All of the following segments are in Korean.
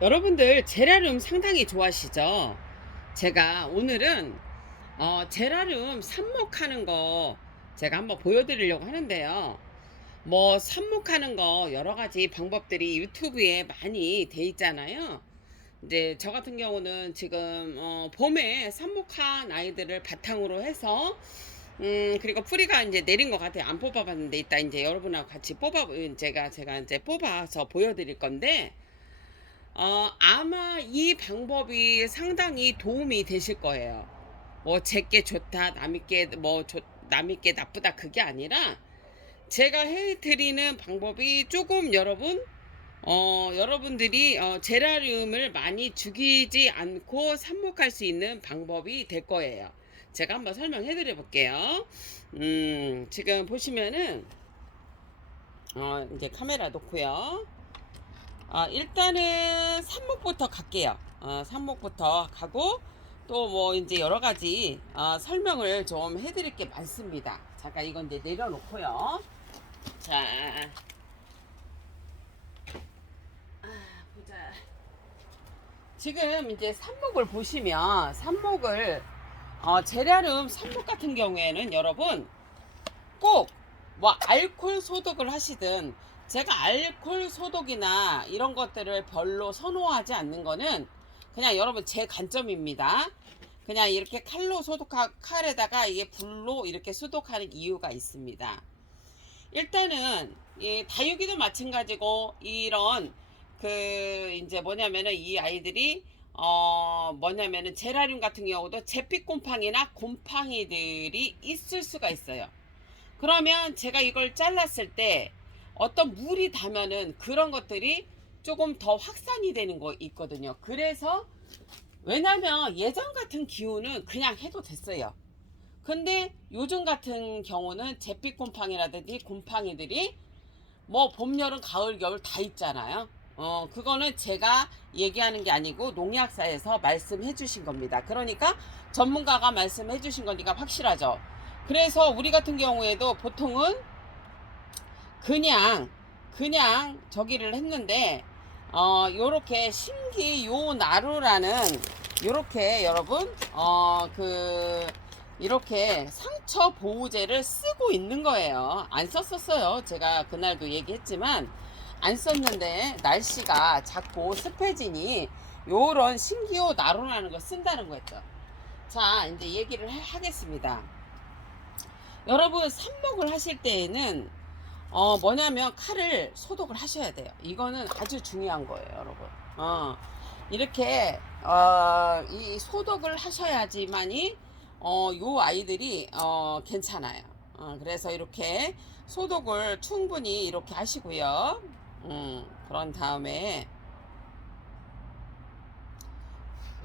여러분들 제라늄 상당히 좋아하시죠? 제가 오늘은 제라늄 삽목하는 거 제가 한번 보여드리려고 하는데요. 뭐 삽목하는 거 여러 가지 방법들이 유튜브에 많이 돼 있잖아요. 이제 저 같은 경우는 지금 봄에 삽목한 아이들을 바탕으로 해서 그리고 뿌리가 이제 내린 것 같아요. 안 뽑아봤는데 이따 이제 여러분하고 같이 제가 이제 뽑아서 보여드릴 건데 아마 이 방법이 상당히 도움이 되실 거예요. 뭐 제게 좋다, 남이 게 나쁘다 그게 아니라 제가 해드리는 방법이 조금 여러분들이 제라늄을 많이 죽이지 않고 삽목할 수 있는 방법이 될 거예요. 제가 한번 설명해 드려 볼게요. 지금 보시면은 이제 카메라 놓고요. 일단은 삽목부터 갈게요. 삽목부터 가고 또 뭐 이제 여러 가지 설명을 좀 해드릴 게 많습니다. 잠깐 이건 이제 내려놓고요. 자, 보자. 지금 이제 삽목을 보시면 제라늄 삽목 같은 경우에는 여러분 꼭 뭐 알코올 소독을 하시든 제가 알코올 소독이나 이런 것들을 별로 선호하지 않는 거는 그냥 여러분 제 관점입니다. 그냥 이렇게 칼에다가 이게 불로 이렇게 소독하는 이유가 있습니다. 일단은 이 다육이도 마찬가지고 이런 이제 뭐냐면은 이 아이들이 뭐냐면은 제라늄 같은 경우도 잿빛 곰팡이나 곰팡이들이 있을 수가 있어요. 그러면 제가 이걸 잘랐을 때 어떤 물이 닿으면은 그런 것들이 조금 더 확산이 되는 거 있거든요. 그래서 왜냐면 예전 같은 기후는 그냥 해도 됐어요. 근데 요즘 같은 경우는 잿빛 곰팡이라든지 곰팡이들이 뭐 봄, 여름, 가을, 겨울 다 있잖아요. 그거는 제가 얘기하는 게 아니고 농약사에서 말씀해 주신 겁니다. 그러니까 전문가가 말씀해 주신 거니까 확실하죠. 그래서 우리 같은 경우에도 보통은 그냥 저기를 했는데 요렇게 신기요나루라는 요렇게 여러분 이렇게 상처 보호제를 쓰고 있는 거예요. 안 썼었어요. 제가 그날도 얘기했지만 안 썼는데 날씨가 자꾸 습해지니 요런 신기요나루라는 거 쓴다는 거였죠. 자, 이제 얘기를 하겠습니다. 여러분 삽목을 하실 때에는 뭐냐면 칼을 소독을 하셔야 돼요. 이거는 아주 중요한 거예요, 여러분. 이렇게 이 소독을 하셔야지만이 요 아이들이 괜찮아요. 그래서 이렇게 소독을 충분히 이렇게 하시고요. 그런 다음에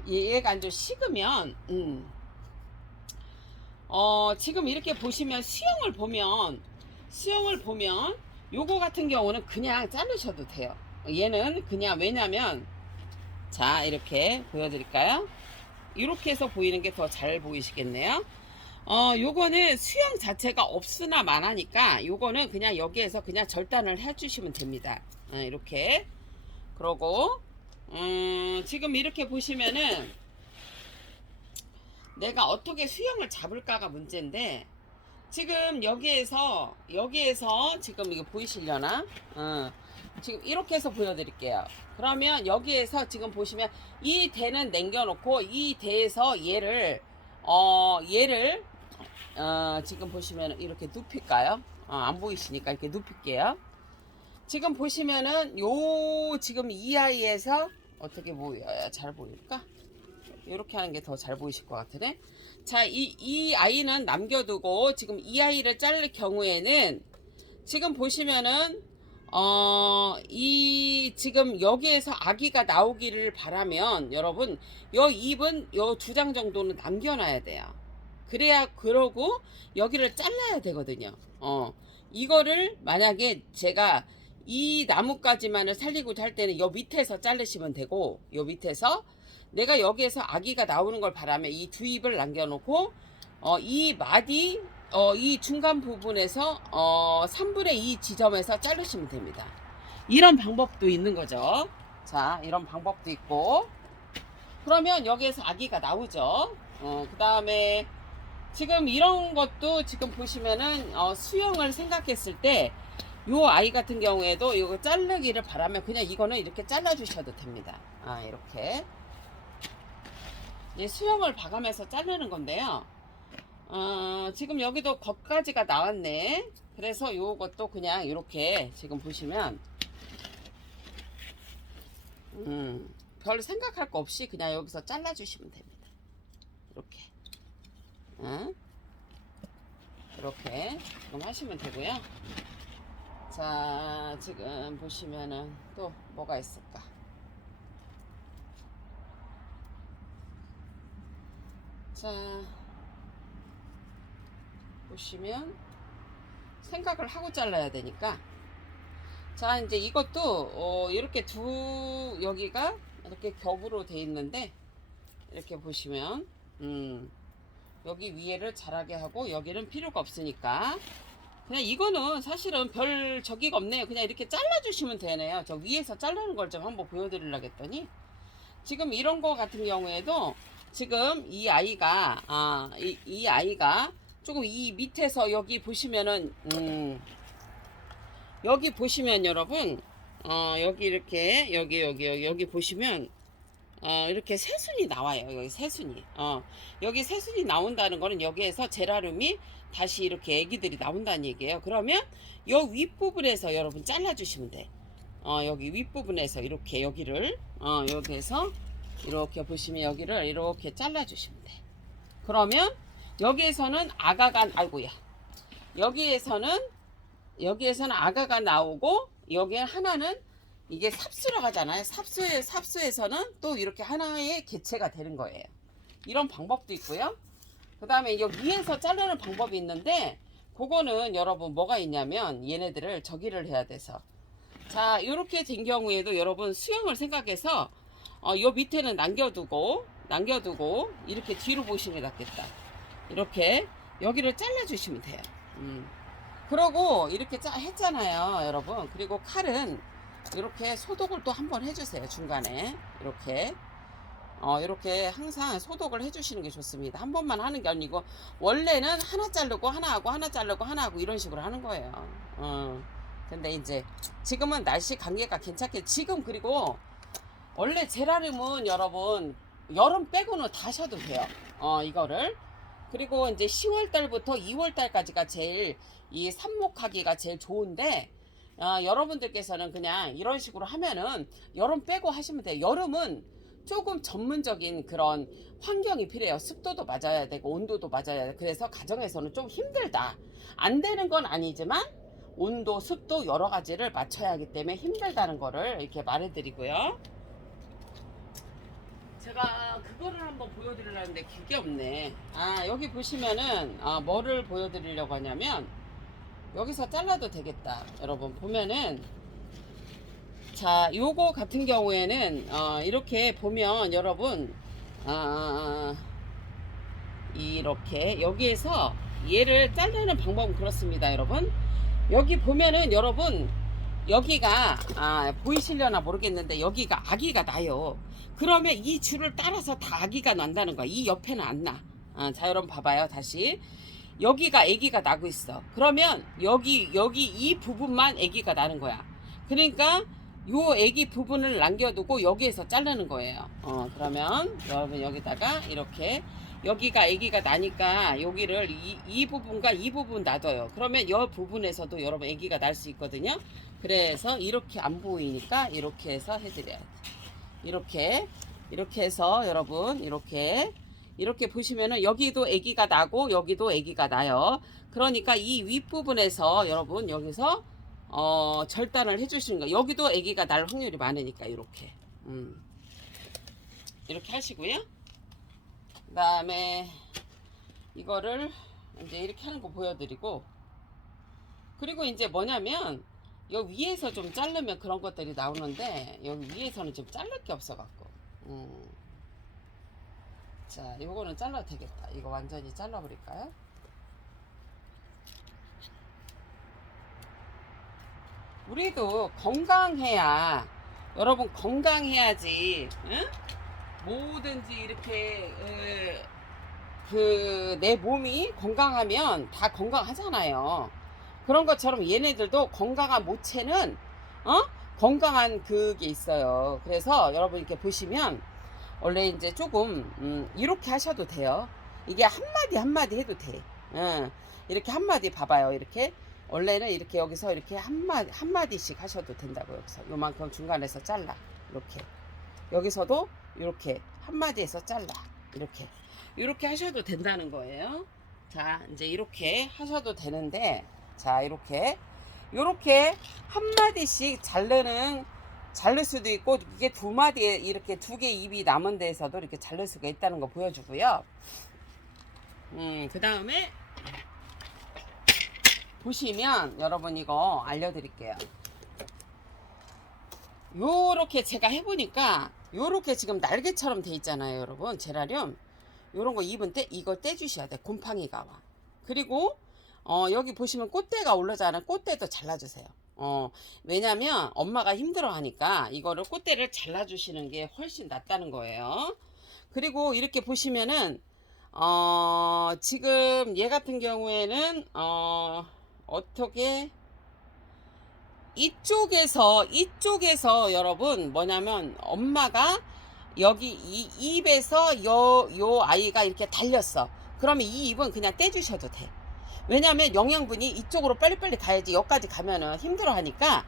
얘가 이제 식으면 지금 이렇게 보시면 수영을 보면 요거 같은 경우는 그냥 자르셔도 돼요. 얘는 그냥 왜냐면 자 이렇게 보여드릴까요? 이렇게 해서 보이는 게 더 잘 보이시겠네요. 요거는 수영 자체가 없으나 마나니까 요거는 그냥 여기에서 그냥 절단을 해주시면 됩니다. 이렇게 그러고 지금 이렇게 보시면은 내가 어떻게 수영을 잡을까가 문제인데 지금 여기에서 지금 이거 보이시려나? 지금 이렇게 해서 보여드릴게요. 그러면 여기에서 지금 보시면 이 대는 남겨놓고 이 대에서 얘를 지금 보시면 이렇게 눕힐까요? 안 보이시니까 이렇게 눕힐게요. 지금 보시면은 지금 이 아이에서 어떻게 보여요? 잘 보일까? 이렇게 하는 게 더 잘 보이실 것 같으네. 자, 이 아이는 남겨두고 지금 이 아이를 자를 경우에는 지금 보시면은 지금 여기에서 아기가 나오기를 바라면 여러분 요 잎은 요 2장 정도는 남겨놔야 돼요. 그래야 그러고 여기를 잘라야 되거든요. 이거를 만약에 제가 이 나뭇가지만을 살리고자 할 때는 요 밑에서 자르시면 되고 요 밑에서 내가 여기에서 아기가 나오는 걸 바라면 이 두 잎을 남겨놓고 이 중간 부분에서 3분의 2 지점에서 자르시면 됩니다. 이런 방법도 있는 거죠. 자, 이런 방법도 있고. 그러면 여기에서 아기가 나오죠. 그 다음에 지금 이런 것도 지금 보시면은 수영을 생각했을 때 요 아이 같은 경우에도 이거 자르기를 바라면 그냥 이거는 이렇게 잘라 주셔도 됩니다. 이렇게 수영을 봐가면서 자르는 건데요. 지금 여기도 겉가지가 나왔네. 그래서 요것도 그냥 이렇게 지금 보시면 별 생각할 거 없이 그냥 여기서 잘라 주시면 됩니다. 이렇게 이렇게 지금 하시면 되고요. 자, 지금 보시면은 또 뭐가 있을까? 자, 보시면 생각을 하고 잘라야 되니까. 자, 이제 이것도 이렇게 여기가 이렇게 겹으로 돼 있는데 이렇게 보시면 여기 위에를 자라게 하고 여기는 필요가 없으니까 그냥 이거는 사실은 별 저기가 없네요. 그냥 이렇게 잘라주시면 되네요. 저 위에서 자르는 걸 좀 한번 보여드리려고 했더니 지금 이런 거 같은 경우에도 지금 이 아이가 이 아이가 조금 이 밑에서 여기 보시면은 여기 보시면 여러분 여기 이렇게 여기 보시면 이렇게 새순이 나와요. 여기 새순이 여기 새순이 나온다는 거는 여기에서 제라늄이 다시 이렇게 애기들이 나온다는 얘기예요. 그러면 요 윗부분에서 여러분 잘라주시면 돼. 여기 윗부분에서 이렇게 여기를 여기에서 이렇게 보시면 여기를 이렇게 잘라주시면 돼. 그러면 여기에서는 아가가 아이고야 여기에서는 아가가 나오고 여기에 하나는 이게 삽수라고 하잖아요. 삽수에서는 또 이렇게 하나의 개체가 되는 거예요. 이런 방법도 있고요. 그 다음에 여기 위에서 자르는 방법이 있는데 그거는 여러분 뭐가 있냐면 얘네들을 저기를 해야 돼서 자 이렇게 된 경우에도 여러분 수영을 생각해서 요 밑에는 남겨두고 이렇게 뒤로 보시는 게 낫겠다. 이렇게 여기를 잘라주시면 돼요. 그러고 이렇게 했잖아요 여러분. 그리고 칼은 이렇게 소독을 또 한번 해주세요. 중간에 이렇게 이렇게 항상 소독을 해주시는 게 좋습니다. 한 번만 하는 게 아니고 원래는 하나 자르고 하나 하고 하나 자르고 하나 하고 이런 식으로 하는 거예요. 근데 이제 지금은 날씨 관계가 괜찮게 지금 그리고 원래 제라늄은 여러분 여름 빼고는 다 하셔도 돼요. 이거를 그리고 이제 10월 달부터 2월 달까지가 제일 이 삽목하기가 제일 좋은데 여러분들께서는 그냥 이런 식으로 하면은 여름 빼고 하시면 돼요. 여름은 조금 전문적인 그런 환경이 필요해요. 습도도 맞아야 되고 온도도 맞아야 돼. 그래서 가정에서는 좀 힘들다. 안 되는 건 아니지만 온도, 습도 여러 가지를 맞춰야 하기 때문에 힘들다는 거를 이렇게 말해드리고요. 제가 그거를 한번 보여드리려는데 그게 없네. 여기 보시면은 뭐를 보여드리려고 하냐면 여기서 잘라도 되겠다. 여러분 보면은 자 요거 같은 경우에는 이렇게 보면 여러분 이렇게 여기에서 얘를 자르는 방법은 그렇습니다. 여러분 여기 보면은 여러분 여기가 보이시려나 모르겠는데 여기가 아기가 나요. 그러면 이 줄을 따라서 다 아기가 난다는 거야. 이 옆에는 안 나. 자 여러분 봐봐요. 다시 여기가 아기가 나고 있어. 그러면 여기 이 부분만 아기가 나는 거야. 그러니까 요 아기 부분을 남겨두고 여기에서 자르는 거예요. 그러면 여러분 여기다가 이렇게 여기가 아기가 나니까 여기를 이 부분과 이 부분 놔둬요. 그러면 이 부분에서도 여러분 아기가 날 수 있거든요. 그래서 이렇게 안 보이니까 이렇게 해서 해드려야 돼. 이렇게 해서 여러분 이렇게 보시면은 여기도 아기가 나고 여기도 아기가 나요. 그러니까 이 윗부분에서 여러분 여기서 절단을 해주시는 거예요. 여기도 아기가 날 확률이 많으니까 이렇게 이렇게 하시고요. 그 다음에 이거를 이제 이렇게 하는 거 보여드리고 그리고 이제 뭐냐면 여기 위에서 좀 자르면 그런 것들이 나오는데 여기 위에서는 좀 자를 게 없어 갖고 자 요거는 잘라도 되겠다. 이거 완전히 잘라 버릴까요? 우리도 건강해야, 여러분 건강해야지, 응? 뭐든지 이렇게 그 내 몸이 건강하면 다 건강하잖아요. 그런 것처럼 얘네들도 건강한 모체는 건강한 그게 있어요. 그래서 여러분 이렇게 보시면 원래 이제 조금 이렇게 하셔도 돼요. 이게 한마디 한마디 해도 돼. 응. 이렇게 한마디 봐봐요. 이렇게 원래는 이렇게 여기서 이렇게 한마디씩 하셔도 된다고. 여기서 요만큼 중간에서 잘라. 이렇게 여기서도 이렇게 한마디에서 잘라. 이렇게 하셔도 된다는 거예요. 자, 이제 이렇게 하셔도 되는데, 자, 이렇게 한마디씩 자를 수도 있고, 이게 두 마디에 이렇게 두 개 입이 남은 데에서도 이렇게 자를 수가 있다는 거 보여주고요. 그 다음에 보시면 여러분 이거 알려드릴게요. 요렇게 제가 해보니까 요렇게 지금 날개처럼 돼 있잖아요, 여러분. 제라늄 요런 거 입은 때 이걸 떼주셔야 돼. 곰팡이가 와. 그리고 여기 보시면 꽃대가 올라가는 꽃대도 잘라주세요. 왜냐면 엄마가 힘들어 하니까 이거를 꽃대를 잘라주시는 게 훨씬 낫다는 거예요. 그리고 이렇게 보시면은 지금 얘 같은 경우에는 어떻게 이쪽에서 여러분 뭐냐면 엄마가 여기 이 입에서 요 아이가 이렇게 달렸어. 그러면 이 입은 그냥 떼주셔도 돼. 왜냐면 영양분이 이쪽으로 빨리빨리 가야지 여기까지 가면은 힘들어 하니까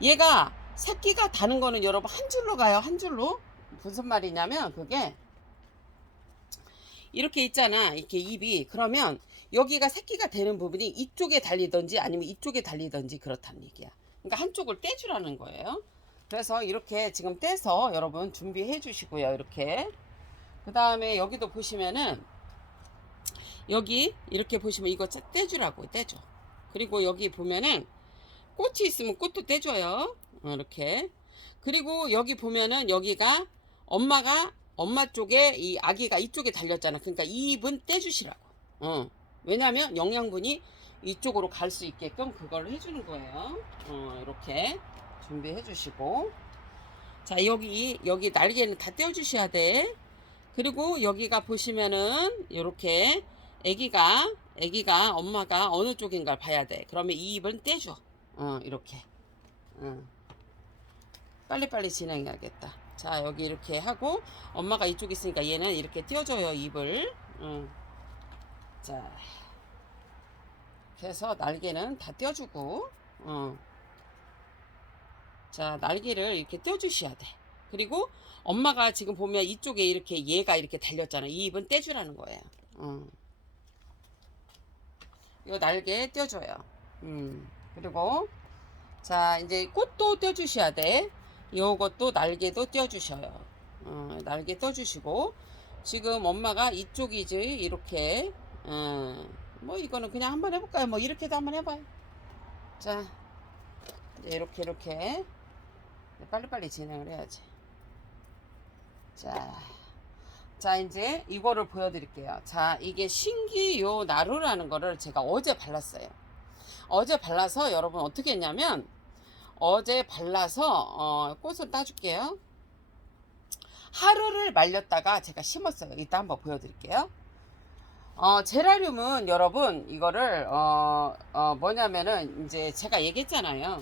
얘가 새끼가 다는 거는 여러분 한 줄로 가요. 한 줄로. 무슨 말이냐면 그게 이렇게 있잖아. 이렇게 입이. 그러면 여기가 새끼가 되는 부분이 이쪽에 달리든지 아니면 이쪽에 달리든지 그렇다는 얘기야. 그러니까 한쪽을 떼주라는 거예요. 그래서 이렇게 지금 떼서 여러분 준비해 주시고요. 이렇게. 그 다음에 여기도 보시면은 여기 이렇게 보시면 이거 떼주라고 떼줘. 그리고 여기 보면은 꽃이 있으면 꽃도 떼줘요. 이렇게. 그리고 여기 보면은 여기가 엄마 쪽에 이 아기가 이쪽에 달렸잖아. 그러니까 이 입은 떼주시라고. 왜냐면 영양분이 이쪽으로 갈 수 있게끔 그걸 해주는 거예요. 이렇게 준비해 주시고. 자, 여기 날개는 다 떼어주셔야 돼. 그리고 여기가 보시면은 이렇게 애기가 엄마가 어느 쪽인가를 봐야 돼. 그러면 이 입은 떼줘. 이렇게. 빨리빨리 진행해야겠다. 자, 여기 이렇게 하고 엄마가 이쪽 있으니까 얘는 이렇게 띄워줘요, 입을. 자, 그래서 날개는 다 띄워주고. 자, 날개를 이렇게 떼어주셔야 돼. 그리고 엄마가 지금 보면 이쪽에 이렇게 얘가 이렇게 달렸잖아. 이 입은 떼주라는 거예요. 이 날개 떼어줘요. 그리고 자, 이제 꽃도 떼어주셔야 돼. 요것도 날개도 떼어주셔요. 날개 떼어주시고. 지금 엄마가 이쪽이지 이렇게. 뭐 이거는 그냥 한번 해볼까요? 뭐 이렇게도 한번 해봐요. 자, 이제 이렇게 빨리빨리 진행을 해야지. 자, 이제 이거를 보여드릴게요. 자, 이게 신기요 나루라는 거를 제가 어제 발랐어요. 어제 발라서 여러분 어떻게 했냐면 어제 발라서 꽃을 따줄게요. 하루를 말렸다가 제가 심었어요. 이따 한번 보여드릴게요. 제라늄은 여러분 이거를 뭐냐면은 이제 제가 얘기했잖아요.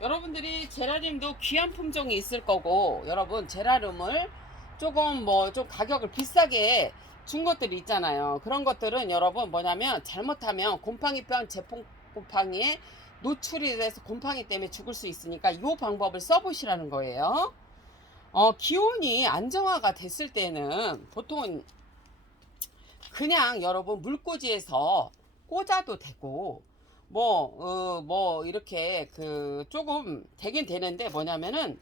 여러분들이 제라늄도 귀한 품종이 있을 거고 여러분 제라늄을 조금 좀 가격을 비싸게 준 것들이 있잖아요. 그런 것들은 여러분 뭐냐면 잘못하면 곰팡이병 제품 곰팡이에 노출이 돼서 곰팡이 때문에 죽을 수 있으니까 이 방법을 써보시라는 거예요. 기온이 안정화가 됐을 때는 보통은 그냥 여러분 물꽂이에서 꽂아도 되고 이렇게 조금 되긴 되는데 뭐냐면은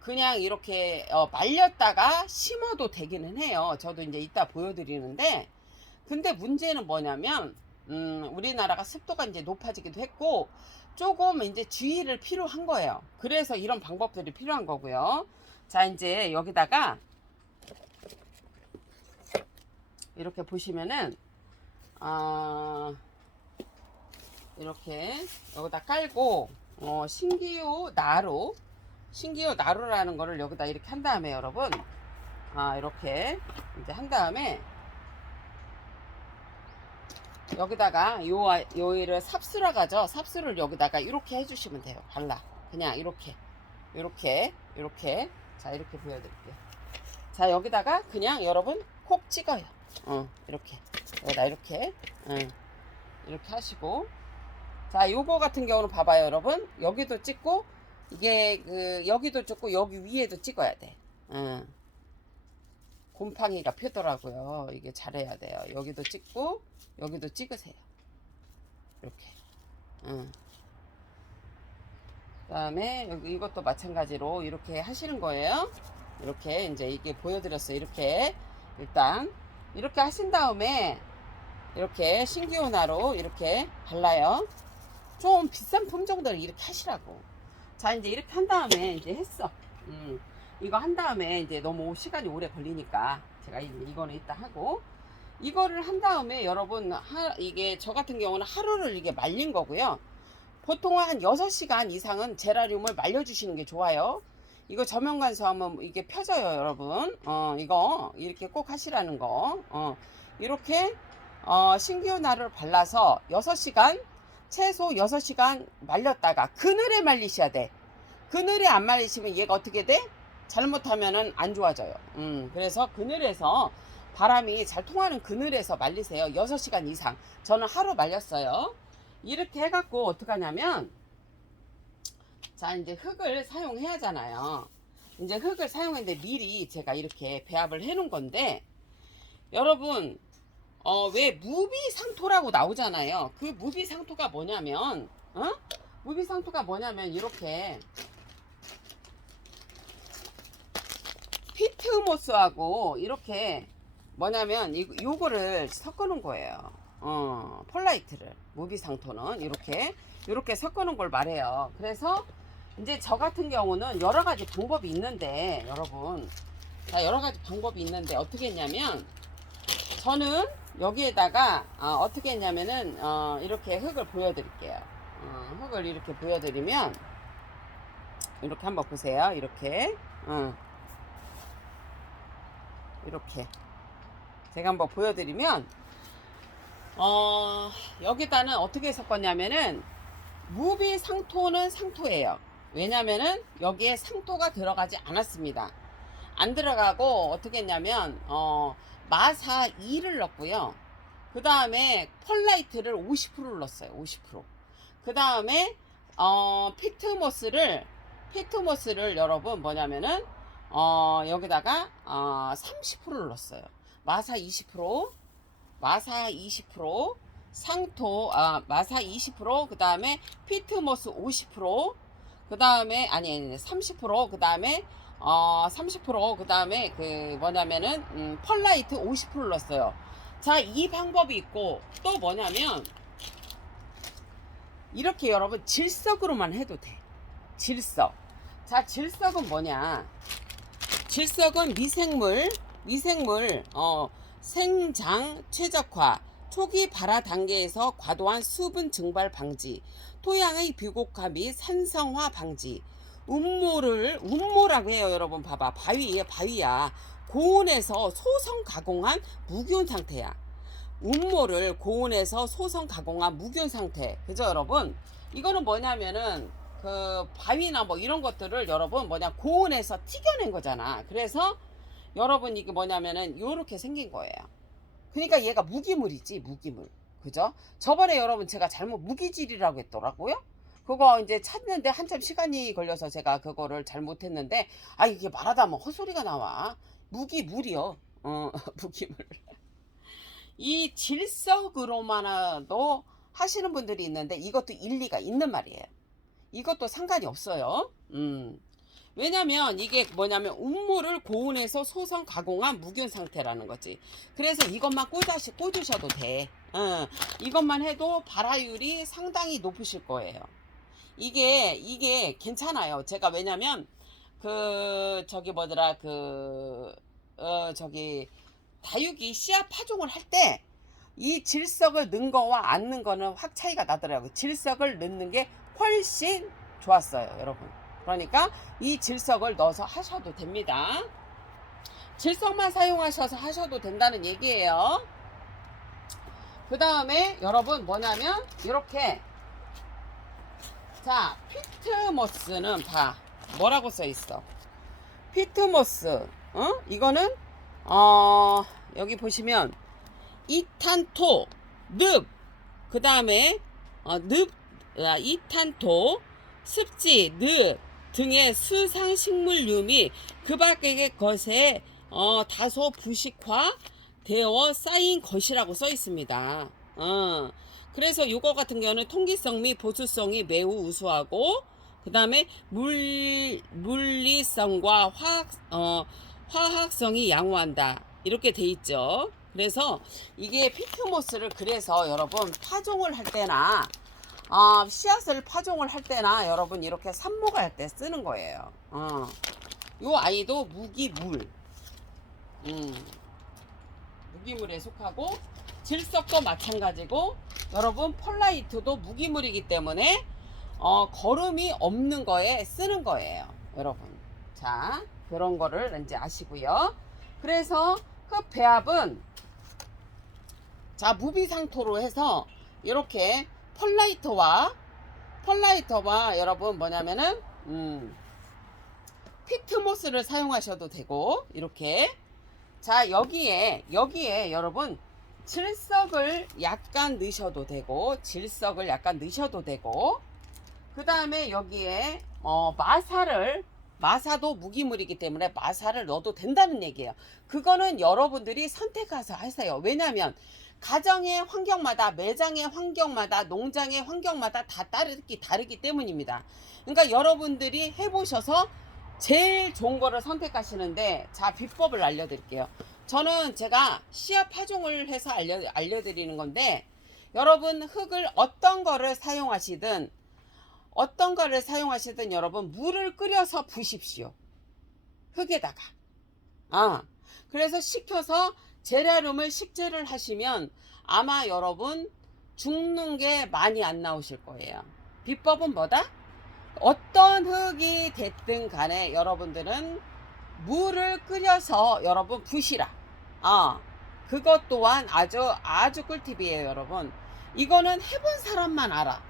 그냥 이렇게 말렸다가 심어도 되기는 해요. 저도 이제 이따 보여드리는데 근데 문제는 뭐냐면 우리나라가 습도가 이제 높아지기도 했고 조금 이제 주의를 필요한 거예요. 그래서 이런 방법들이 필요한 거고요. 자, 이제 여기다가 이렇게 보시면은 이렇게 여기다 깔고 신기호 나루, 신기호 나루라는 거를 여기다 이렇게 한 다음에 여러분, 이렇게 이제 한 다음에 여기다가 요이를 삽수라 가죠. 삽수를 여기다가 이렇게 해주시면 돼요. 발라. 그냥 이렇게 자, 이렇게 보여드릴게요. 자, 여기다가 그냥 여러분 콕 찍어요. 이렇게 여기다 이렇게 이렇게 하시고, 자, 요거 같은 경우는 봐봐요 여러분. 여기도 찍고, 이게 여기도 찍고 여기 위에도 찍어야 돼. 곰팡이가 피더라고요. 이게 잘해야 돼요. 여기도 찍고 여기도 찍으세요. 이렇게. 그다음에 여기 이것도 마찬가지로 이렇게 하시는 거예요. 이렇게 이제 이게 보여드렸어요. 이렇게 일단 이렇게 하신 다음에 이렇게 신기호나로 이렇게 발라요. 좀 비싼 품종들을 이렇게 하시라고. 자, 이제 이렇게 한 다음에 이제 했어. 이거 한 다음에 이제 너무 시간이 오래 걸리니까 제가 이거는 이따 하고, 이거를 한 다음에 여러분 이게 저 같은 경우는 하루를 이게 말린 거고요. 보통 한 6시간 이상은 제라늄을 말려주시는 게 좋아요. 이거 저면간수하면 이게 펴져요 여러분. 이거 이렇게 꼭 하시라는 거. 이렇게 신기호나루를 발라서 6시간, 최소 6시간 말렸다가 그늘에 말리셔야 돼. 그늘에 안 말리시면 얘가 어떻게 돼? 잘못하면은 안 좋아져요. 그래서 그늘에서 바람이 잘 통하는 그늘에서 말리세요. 6시간 이상. 저는 하루 말렸어요. 이렇게 해갖고 어떡하냐면, 자, 이제 흙을 사용해야 하잖아요. 이제 흙을 사용했는데 미리 제가 이렇게 배합을 해 놓은 건데, 여러분 왜 무비상토라고 나오잖아요. 그 무비상토가 뭐냐면, 무비상토가 뭐냐면 이렇게 피트모스하고 이렇게 뭐냐면 요거를 섞어 놓은 거예요. 펄라이트를, 무비상토는 이렇게 섞어 놓은 걸 말해요. 그래서 이제 저 같은 경우는 여러 가지 방법이 있는데 여러분, 자, 여러 가지 방법이 있는데 어떻게 했냐면, 저는 여기에다가 어떻게 했냐면은 이렇게 흙을 보여드릴게요. 흙을 이렇게 보여드리면 이렇게 한번 보세요. 이렇게 이렇게 제가 한번 보여드리면, 여기다는 어떻게 섞었냐면은 무비상토는 상토예요. 왜냐면은 여기에 상토가 들어가지 않았습니다. 안 들어가고 어떻게 했냐면 마사 2를 넣었고요. 그 다음에 펄라이트를 50%를 넣었어요. 50%. 그 다음에 피트모스를 여러분 뭐냐면은 여기다가 30%를 넣었어요. 마사 20%, 마사 20%, 상토 마사 20%, 그 다음에 피트모스 50%, 그 다음에 아니 30%, 그 다음에 30%, 그 다음에 그 뭐냐면은 펄라이트 50%를 넣었어요. 자, 이 방법이 있고 또 뭐냐면, 이렇게 여러분 질석으로만 해도 돼. 질석. 자, 질석은 뭐냐? 질석은 미생물 생장 최적화, 초기 발화 단계에서 과도한 수분 증발 방지, 토양의 비곡화 및 산성화 방지, 운모라고 해요. 여러분 봐봐, 바위에 바위야. 고온에서 소성 가공한 무균 상태야. 운모를 고온에서 소성 가공한 무균 상태. 그죠 여러분? 이거는 뭐냐면은 그 바위나 뭐 이런 것들을 여러분 뭐냐 고온에서 튀겨낸 거잖아. 그래서 여러분 이게 뭐냐면은 요렇게 생긴 거예요. 그러니까 얘가 무기물이지, 무기물. 그죠? 저번에 여러분 제가 잘못 무기질이라고 했더라고요. 그거 이제 찾는데 한참 시간이 걸려서 제가 그거를 잘못했는데, 이게 말하다 뭐 헛소리가 나와. 무기물이요. 무기물. 이 질석으로만도 하시는 분들이 있는데 이것도 일리가 있는 말이에요. 이것도 상관이 없어요. 왜냐면 이게 뭐냐면 운모를 고온에서 소성 가공한 무균 상태라는 거지. 그래서 이것만 꽂으셔도 돼. 이것만 해도 발화율이 상당히 높으실 거예요. 이게 괜찮아요. 제가 왜냐면 다육이 씨앗 파종을 할 때 이 질석을 넣은 거와 안 넣은 거는 확 차이가 나더라고요. 질석을 넣는 게 훨씬 좋았어요, 여러분. 그러니까 이 질석을 넣어서 하셔도 됩니다. 질석만 사용하셔서 하셔도 된다는 얘기예요. 그 다음에 여러분 뭐냐면 이렇게, 자, 피트모스는 봐, 뭐라고 써 있어. 피트모스, 이거는 여기 보시면 이탄토, 늪, 그 다음에 이탄토, 습지, 늪 등의 수상식물륨이 그 밖의 것에 다소 부식화되어 쌓인 것이라고 써 있습니다. 그래서 이거 같은 경우는 통기성 및 보수성이 매우 우수하고, 그 다음에 물리성과 화학성이 양호한다, 이렇게 돼 있죠. 그래서 이게 피트모스를, 그래서 여러분 파종을 할 때나 씨앗을 파종을 할 때나 여러분 이렇게 삽목할 때 쓰는 거예요. 요 아이도 무기물, 무기물에 속하고, 질석도 마찬가지고, 여러분 펄라이트도 무기물이기 때문에 거름이 없는 거에 쓰는 거예요, 여러분. 자, 그런 거를 이제 아시고요. 그래서 흙 배합은, 자, 무비상토로 해서 이렇게 펄라이트와 여러분 뭐냐면은 피트모스를 사용하셔도 되고, 이렇게. 자, 여기에 여러분 질석을 약간 넣으셔도 되고, 그 다음에 여기에 마사도 무기물이기 때문에 마사를 넣어도 된다는 얘기예요. 그거는 여러분들이 선택해서 하세요. 왜냐하면 가정의 환경마다, 매장의 환경마다, 농장의 환경마다 다 다르기 때문입니다. 그러니까 여러분들이 해보셔서 제일 좋은 거를 선택하시는데, 자, 비법을 알려드릴게요. 저는 제가 씨앗 파종을 해서 알려드리는 건데, 여러분 흙을 어떤 거를 사용하시든 여러분 물을 끓여서 부십시오, 흙에다가. 그래서 식혀서 제라륨을 식재를 하시면 아마 여러분 죽는 게 많이 안 나오실 거예요. 비법은 뭐다? 어떤 흙이 됐든 간에 여러분들은 물을 끓여서 여러분 부시라. 그것 또한 아주 꿀팁이에요, 여러분. 이거는 해본 사람만 알아.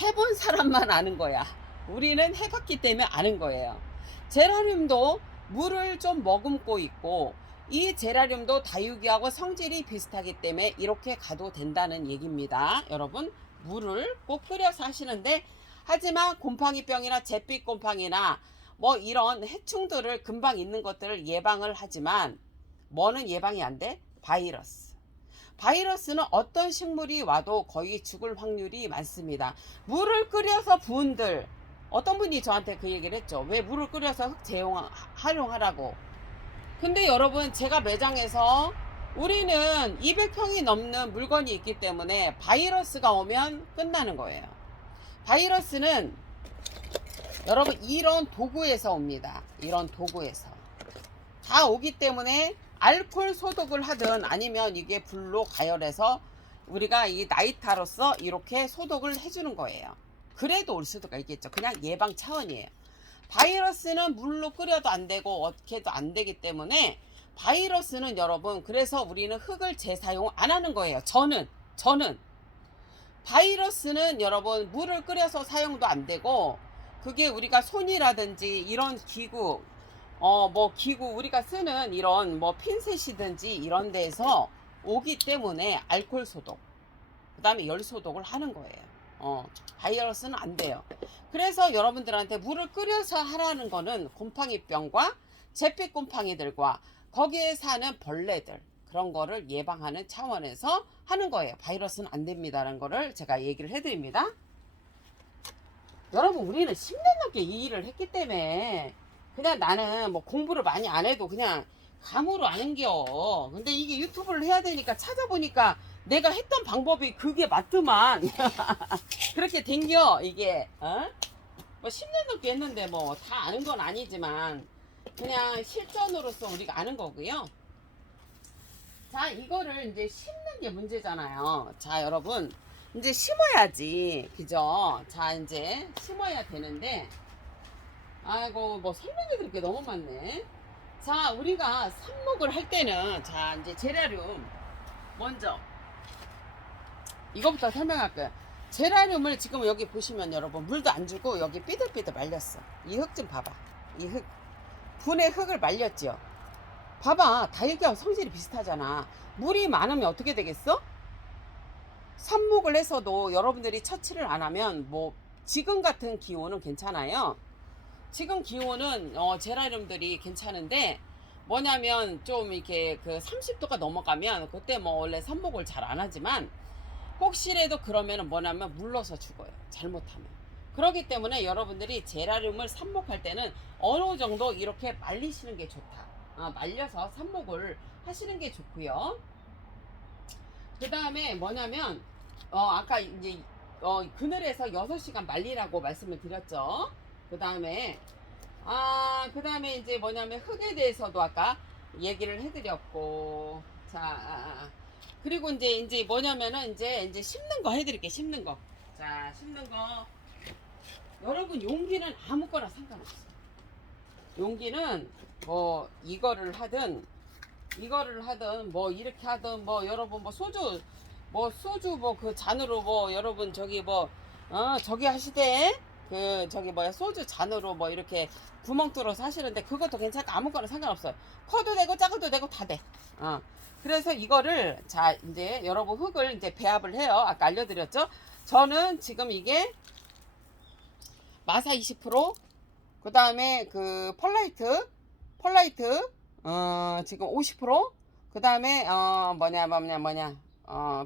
해본 사람만 아는 거야. 우리는 해봤기 때문에 아는 거예요. 제라늄도 물을 좀 머금고 있고, 이 제라늄도 다육이하고 성질이 비슷하기 때문에 이렇게 가도 된다는 얘기입니다. 여러분 물을 꼭 끓여서 하시는데, 하지만 곰팡이병이나 잿빛곰팡이나 뭐 이런 해충들을 금방 있는 것들을 예방을 하지만, 뭐는 예방이 안 돼? 바이러스는 어떤 식물이 와도 거의 죽을 확률이 많습니다. 물을 끓여서 부은들, 어떤 분이 저한테 그 얘기를 했죠. 왜 물을 끓여서 흙 활용하라고. 근데 여러분 제가 매장에서 우리는 200평이 넘는 물건이 있기 때문에 바이러스가 오면 끝나는 거예요. 바이러스는 여러분 이런 도구에서 옵니다. 이런 도구에서 다 오기 때문에 알코올 소독을 하든 아니면 이게 불로 가열해서 우리가 이 나이타로서 이렇게 소독을 해주는 거예요. 그래도 올 수가 있겠죠. 그냥 예방 차원이에요. 바이러스는 물로 끓여도 안 되고 어떻게 해도 안 되기 때문에 바이러스는 여러분, 그래서 우리는 흙을 재사용 안 하는 거예요. 저는 바이러스는 여러분 물을 끓여서 사용도 안 되고, 그게 우리가 손이라든지 이런 기구, 기구 우리가 쓰는 이런 핀셋이든지 이런 데에서 오기 때문에 알코올 소독, 그 다음에 열 소독을 하는 거예요. 바이러스는 안 돼요. 그래서 여러분들한테 물을 끓여서 하라는 거는 곰팡이병과 잿빛곰팡이들과 거기에 사는 벌레들, 그런 거를 예방하는 차원에서 하는 거예요. 바이러스는 안 됩니다라는 거를 제가 얘기를 해드립니다. 여러분 우리는 10년 넘게 이 일을 했기 때문에 그냥 나는 공부를 많이 안 해도 그냥 감으로 아는겨. 근데 이게 유튜브를 해야 되니까 찾아보니까 내가 했던 방법이 그게 맞더만. 그렇게 된겨 이게. 10년 넘게 했는데 다 아는 건 아니지만 그냥 실전으로서 우리가 아는 거고요. 자, 이거를 이제 심는 게 문제잖아요. 자, 여러분 이제 심어야지. 그죠? 자, 이제 심어야 되는데, 아이고, 뭐 설명해 드릴 게 너무 많네. 자, 우리가 삽목을 할 때는, 자, 이제 제라늄. 먼저, 이거부터 설명할게요. 제라늄을 지금 여기 보시면 여러분, 물도 안 주고 여기 삐들삐들 말렸어. 이 흙 좀 봐봐. 이 흙. 분의 흙을 말렸지요. 봐봐. 다육이하고 성질이 비슷하잖아. 물이 많으면 어떻게 되겠어? 삽목을 해서도 여러분들이 처치를 안 하면 뭐 지금 같은 기온은 괜찮아요. 지금 기온은 제라늄들이 괜찮은데 뭐냐면 좀 이렇게 그 30도가 넘어가면 그때 뭐 원래 삽목을 잘 안 하지만 혹시라도 그러면은 뭐냐면 물러서 죽어요. 잘못하면. 그렇기 때문에 여러분들이 제라늄을 삽목할 때는 어느 정도 이렇게 말리시는 게 좋다. 말려서 삽목을 하시는 게 좋고요. 그 다음에 뭐냐면 아까 이제 그늘에서 6시간 말리라고 말씀을 드렸죠. 그 다음에 그 다음에 이제 뭐냐면 흙에 대해서도 아까 얘기를 해드렸고, 자, 그리고 이제 뭐냐면은 이제 심는 거 해드릴게. 심는 거. 자, 심는 거. 여러분 용기는 아무거나 상관없어. 용기는 뭐 이거를 하든 뭐 이렇게 하든 뭐 여러분 뭐 소주 뭐 그 잔으로 뭐 여러분 저기 뭐 저기 하시되 그 저기 뭐야 소주 잔으로 뭐 이렇게 구멍 뚫어서 하시는데 그것도 괜찮고 아무거나 상관없어요. 커도 되고 작아도 되고 다 돼. 그래서 이거를 자 이제 여러분 흙을 이제 배합을 해요. 아까 알려드렸죠. 저는 지금 이게 마사 20%, 그 다음에 그 펄라이트 지금 50%, 그 다음에 뭐냐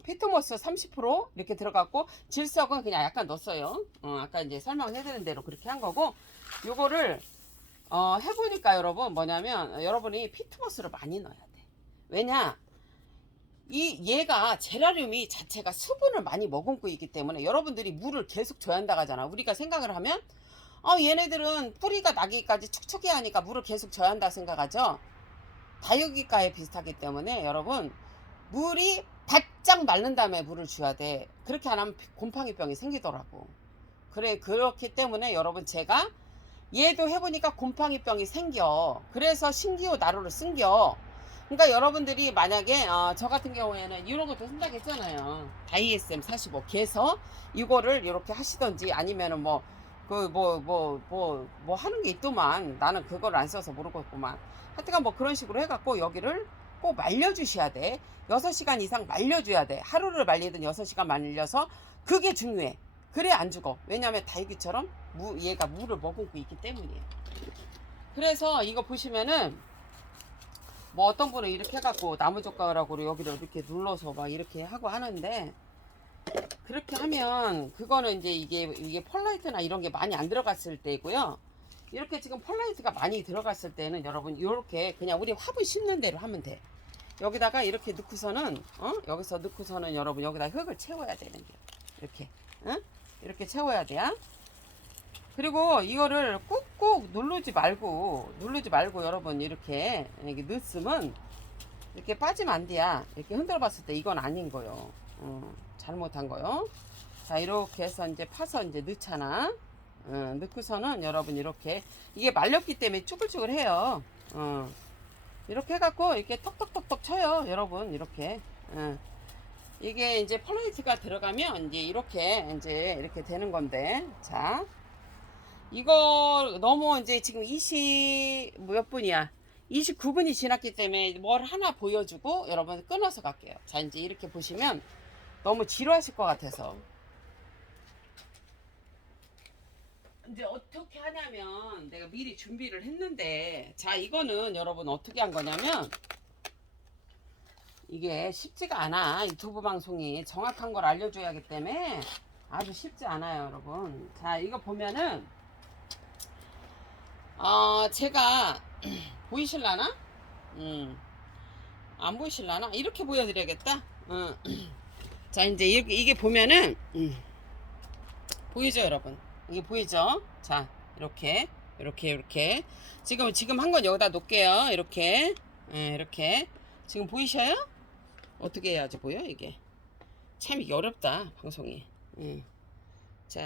피트모스 30% 이렇게 들어갔고 질석은 그냥 약간 넣었어요. 아까 이제 설명해드린 대로 그렇게 한 거고, 요거를 해보니까 여러분 뭐냐면 여러분이 피트모스를 많이 넣어야 돼. 왜냐, 얘가 제라늄이 자체가 수분을 많이 머금고 있기 때문에 여러분들이 물을 계속 줘야 한다고 하잖아. 우리가 생각을 하면 얘네들은 뿌리가 나기까지 촉촉해 하니까 물을 계속 줘야 한다 생각하죠. 다육이과에 비슷하기 때문에 여러분 물이 바짝 마른 다음에 물을 줘야 돼. 그렇게 안 하면 곰팡이병이 생기더라고. 그렇기 때문에 여러분 제가 얘도 해보니까 곰팡이병이 생겨. 그래서 신기호 나루를 쓴겨. 그러니까 여러분들이 만약에 저 같은 경우에는 이런 것도 쓴다고 했잖아요. 다이에스엠 45 개서 이거를 이렇게 하시던지 아니면은 뭐 하는 게 있더만 나는 그걸 안 써서 모르겠구만. 하여튼간 뭐 그런 식으로 해갖고 여기를 꼭 말려주셔야 돼. 6시간 이상 말려줘야 돼. 하루를 말리든 6시간 말려서 그게 중요해. 그래 안 죽어. 왜냐면 다육이처럼 얘가 물을 머금고 있기 때문이에요. 그래서 이거 보시면은 뭐 어떤 분은 이렇게 해갖고 나무젓가락으로 여기를 이렇게 눌러서 막 이렇게 하고 하는데, 그렇게 하면 그거는 이제 이게 펄라이트나 이런 게 많이 안 들어갔을 때고요. 이렇게 지금 펄라이트가 많이 들어갔을 때는 여러분 이렇게 그냥 우리 화분 심는 대로 하면 돼. 여기다가 이렇게 넣고서는 여기서 넣고서는 여러분 여기다 흙을 채워야 되는 게 이렇게 이렇게 채워야 돼요. 그리고 이거를 꾹꾹 누르지 말고 여러분 이렇게 넣으면 이렇게 빠지면 안 돼야. 이렇게 흔들어 봤을 때 이건 아닌 거요. 잘못한 거요. 자, 이렇게 해서 이제 파서 이제 넣잖아. 넣고서는 여러분 이렇게 이게 말렸기 때문에 쭈글쭈글 해요. 이렇게 해갖고 이렇게 톡톡톡톡 쳐요. 여러분 이렇게. 이게 이제 펄라이트가 들어가면 이제 이렇게 되는 건데, 자. 이거 너무 이제 지금 20 몇 분이야? 29분이 지났기 때문에 뭘 하나 보여주고 여러분 끊어서 갈게요. 자, 이제 이렇게 보시면 너무 지루하실 것 같아서 이제 어떻게 하냐면 내가 미리 준비를 했는데, 자, 이거는 여러분 어떻게 한 거냐면 이게 쉽지가 않아. 유튜브 방송이 정확한 걸 알려줘야 하기 때문에 아주 쉽지 않아요, 여러분. 자, 이거 보면은 제가 보이실라나? 안 보이실라나? 이렇게 보여드려야겠다. 자, 이제 이게 보면은 보이죠, 여러분? 이게 보이죠? 자, 이렇게 지금 한 건 여기다 놓을게요. 이렇게 이렇게 지금 보이셔요? 어떻게 해야지 보여 이게? 참 이게 어렵다 방송이. 예. 자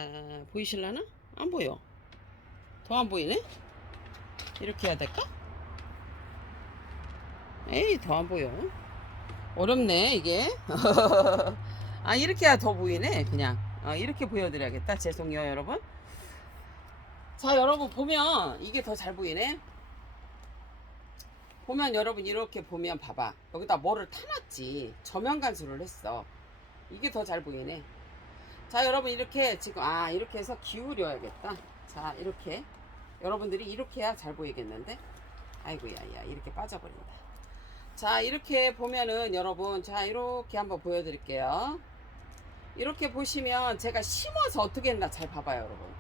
보이실라나? 안 보여. 더 안 보이네? 이렇게 해야 될까? 에이 더 안 보여. 어렵네 이게. 아 이렇게 해야 더 보이네 그냥. 이렇게 보여드려야겠다. 죄송해요 여러분. 자 여러분 보면 이게 더 잘 보이네. 보면 여러분 이렇게 보면 봐봐. 여기다 뭐를 타놨지. 저면 간수를 했어. 이게 더 잘 보이네. 자 여러분 이렇게 지금 이렇게 해서 기울여야겠다. 자 이렇게 여러분들이 이렇게 해야 잘 보이겠는데. 아이고 야야 이렇게 빠져버린다. 자 이렇게 보면은 여러분 자 이렇게 한번 보여드릴게요. 이렇게 보시면 제가 심어서 어떻게 했나 잘 봐봐요 여러분.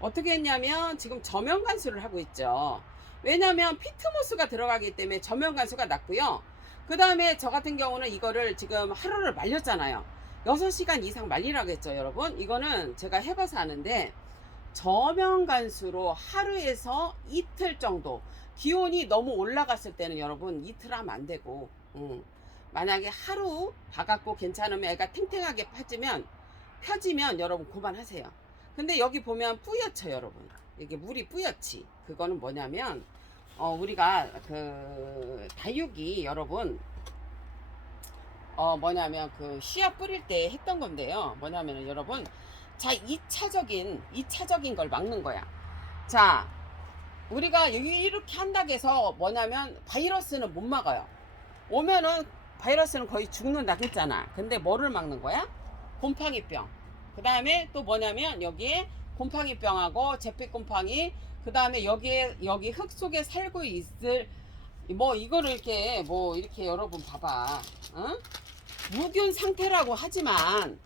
어떻게 했냐면 지금 저면 간수를 하고 있죠. 왜냐면 피트모스가 들어가기 때문에 저면 간수가 낮고요. 그 다음에 저 같은 경우는 이거를 지금 하루를 말렸잖아요. 6시간 이상 말리라고 했죠 여러분. 이거는 제가 해봐서 아는데 저면 간수로 하루에서 이틀 정도, 기온이 너무 올라갔을 때는 여러분 이틀 하면 안 되고, 만약에 하루 봐갖고 괜찮으면 애가 탱탱하게 펴지면 여러분 그만하세요. 근데 여기 보면 뿌옇죠 여러분. 이게 물이 뿌옇지. 그거는 뭐냐면 우리가 그 다육이 여러분 뭐냐면 그 씨앗 뿌릴 때 했던 건데요. 뭐냐면은 여러분 자 2차적인 걸 막는 거야. 자 우리가 여기 이렇게 한다고 해서 뭐냐면 바이러스는 못 막아요. 오면은 바이러스는 거의 죽는다 했잖아. 근데 뭐를 막는 거야? 곰팡이병. 그 다음에 또 뭐냐면 여기에 곰팡이병하고 제피곰팡이, 그 다음에 여기 흙 속에 살고 있을 뭐 이거를 이렇게 뭐 이렇게 여러분 봐봐. 무균 상태라고 하지만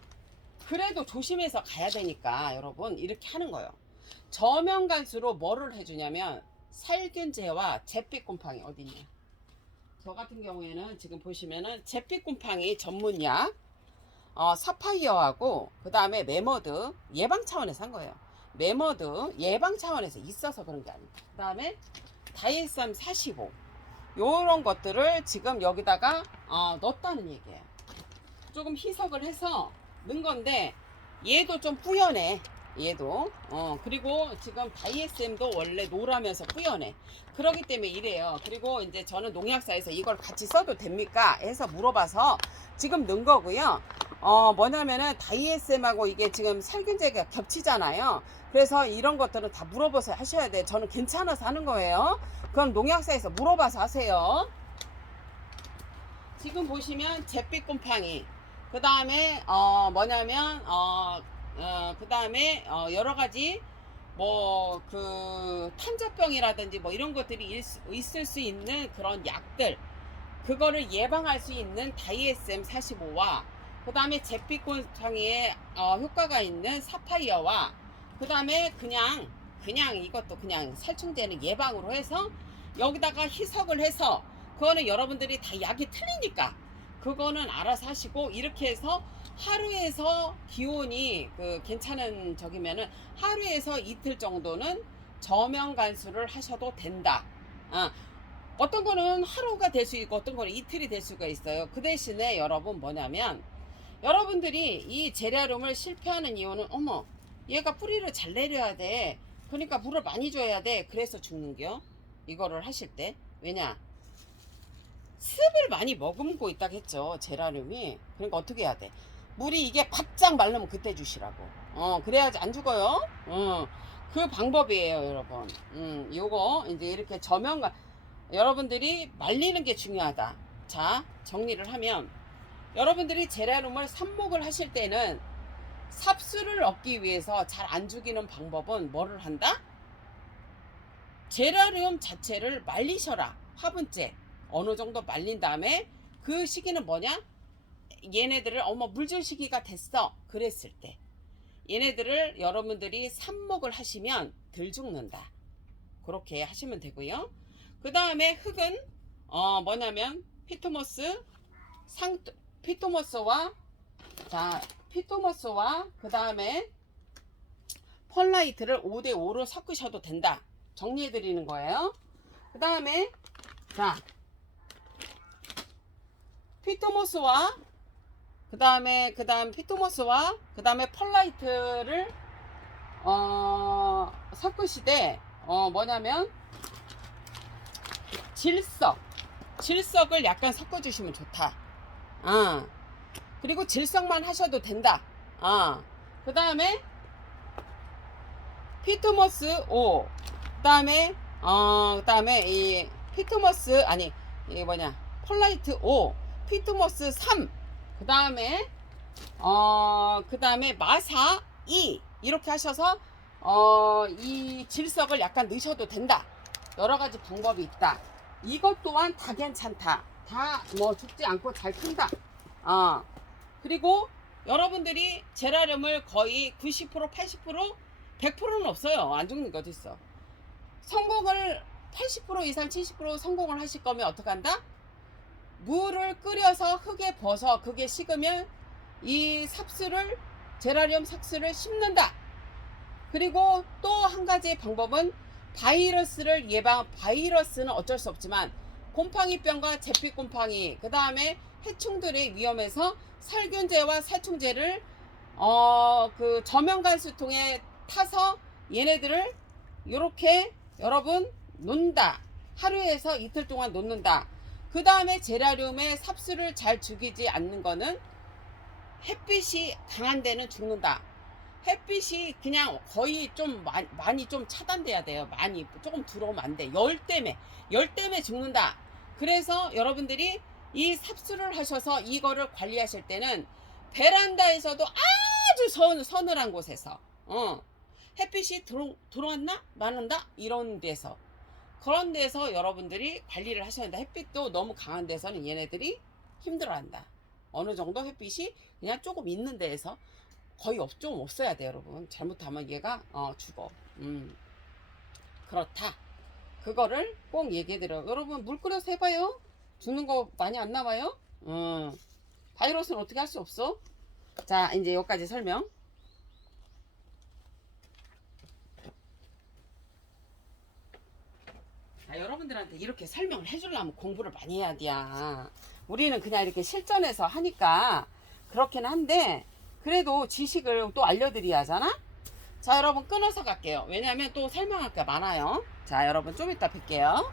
그래도 조심해서 가야 되니까 여러분 이렇게 하는 거예요. 저면 간수로 뭐를 해주냐면 살균제와 잿빛곰팡이 어디있냐. 저 같은 경우에는 지금 보시면은 잿빛곰팡이 전문약 사파이어하고 그 다음에 메머드 예방 차원에서 한 거예요. 메머드 예방 차원에서 있어서 그런 게 아닙니다. 그 다음에 다이에삼 45 요런 것들을 지금 여기다가 넣었다는 얘기예요. 조금 희석을 해서 넣은 건데 얘도 좀 뿌연해. 얘도 그리고 지금 다이에스엠도 원래 노라면서 뿌연해. 그러기 때문에 이래요. 그리고 이제 저는 농약사에서 이걸 같이 써도 됩니까 해서 물어봐서 지금 넣은 거고요. 뭐냐면은 다이에스엠하고 이게 지금 살균제가 겹치잖아요. 그래서 이런 것들은 다 물어봐서 하셔야 돼. 저는 괜찮아서 하는 거예요. 그럼 농약사에서 물어봐서 하세요. 지금 보시면 잿빛곰팡이, 그 다음에 뭐냐면 그 다음에 여러 가지 뭐 그 탄저병이라든지 뭐 이런 것들이 있을 수 있는 그런 약들, 그거를 예방할 수 있는 다이에스엠 45와 그 다음에 잿빛곰팡이에 효과가 있는 사파이어와 그 다음에 그냥 이것도 그냥 살충제는 예방으로 해서 여기다가 희석을 해서, 그거는 여러분들이 다 약이 틀리니까 그거는 알아서 하시고, 이렇게 해서 하루에서 기온이 괜찮은 적이면은 하루에서 이틀 정도는 저면 간수를 하셔도 된다. 어떤 거는 하루가 될 수 있고 어떤 거는 이틀이 될 수가 있어요. 그 대신에 여러분 뭐냐면 여러분들이 이 제라늄을 실패하는 이유는 어머 얘가 뿌리를 잘 내려야 돼, 그러니까 물을 많이 줘야 돼, 그래서 죽는겨. 이거를 하실 때 왜냐 습을 많이 머금고 있다고 했죠 제라늄이. 그러니까 어떻게 해야 돼, 물이 이게 바짝 말르면 그때 주시라고. 그래야지 안 죽어요. 그 방법이에요 여러분. 요거 이제 이렇게 저면과 여러분들이 말리는 게 중요하다. 자 정리를 하면 여러분들이 제라늄을 삽목을 하실 때는 삽수를 얻기 위해서 잘 안 죽이는 방법은 뭐를 한다? 제라늄 자체를 말리셔라. 화분째 어느 정도 말린 다음에 그 시기는 뭐냐? 얘네들을 어머 물줄 시기가 됐어 그랬을 때 얘네들을 여러분들이 삽목을 하시면 덜 죽는다. 그렇게 하시면 되고요. 그 다음에 흙은 뭐냐면 피토모스와 그 다음에 펄라이트를 5대5로 섞으셔도 된다. 정리해 드리는 거예요. 그 다음에 자 피토모스와 그다음 피토머스와 그다음에 펄라이트를 섞으시되 뭐냐면 질석을 약간 섞어주시면 좋다. 그리고 질석만 하셔도 된다. 그다음에 피토머스 5, 그다음에 이 피토머스 아니 이게 뭐냐 펄라이트 5, 피토머스 3, 그다음에 마사 2 이렇게 하셔서 이 질석을 약간 넣으셔도 된다. 여러 가지 방법이 있다. 이것 또한 다 괜찮다. 다 뭐 죽지 않고 잘 큰다. 그리고 여러분들이 제라늄을 거의 90%, 80%, 100%는 없어요. 안 죽는 게 어딨어. 성공을 80% 이상 70% 성공을 하실 거면 어떻게 한다? 물을 끓여서 흙에 벗어 그게 식으면 이 삽수를 제라늄 삽수를 심는다. 그리고 또 한 가지 방법은 바이러스는 어쩔 수 없지만 곰팡이병과 제피곰팡이 그 다음에 해충들의 위험에서 살균제와 살충제를 그 저면간수통에 타서 얘네들을 요렇게 여러분 놓는다. 하루에서 이틀 동안 놓는다. 그 다음에 제라늄의 삽수를 잘 죽이지 않는 거는 햇빛이 강한 데는 죽는다. 햇빛이 그냥 거의 좀 많이 좀 차단돼야 돼요. 많이 조금 들어오면 안 돼. 열 때문에 죽는다. 그래서 여러분들이 이 삽수를 하셔서 이거를 관리하실 때는 베란다에서도 아주 서늘한 곳에서 햇빛이 들어왔나 마는다 이런 데서 그런 데서 여러분들이 관리를 하셔야 한다. 햇빛도 너무 강한 데서는 얘네들이 힘들어한다. 어느 정도 햇빛이 그냥 조금 있는 데에서 거의 좀 없어야 돼 여러분. 잘못하면 얘가 죽어. 그렇다. 그거를 꼭 얘기해드려요. 여러분 물 끓여서 해봐요. 죽는 거 많이 안 나와요. 바이러스는 어떻게 할 수 없어. 자 이제 여기까지 설명. 여러분들한테 이렇게 설명을 해주려면 공부를 많이 해야 돼. 우리는 그냥 이렇게 실전에서 하니까 그렇긴 한데 그래도 지식을 또 알려드려야 하잖아. 자 여러분 끊어서 갈게요. 왜냐면 또 설명할 게 많아요. 자 여러분 좀 이따 뵐게요.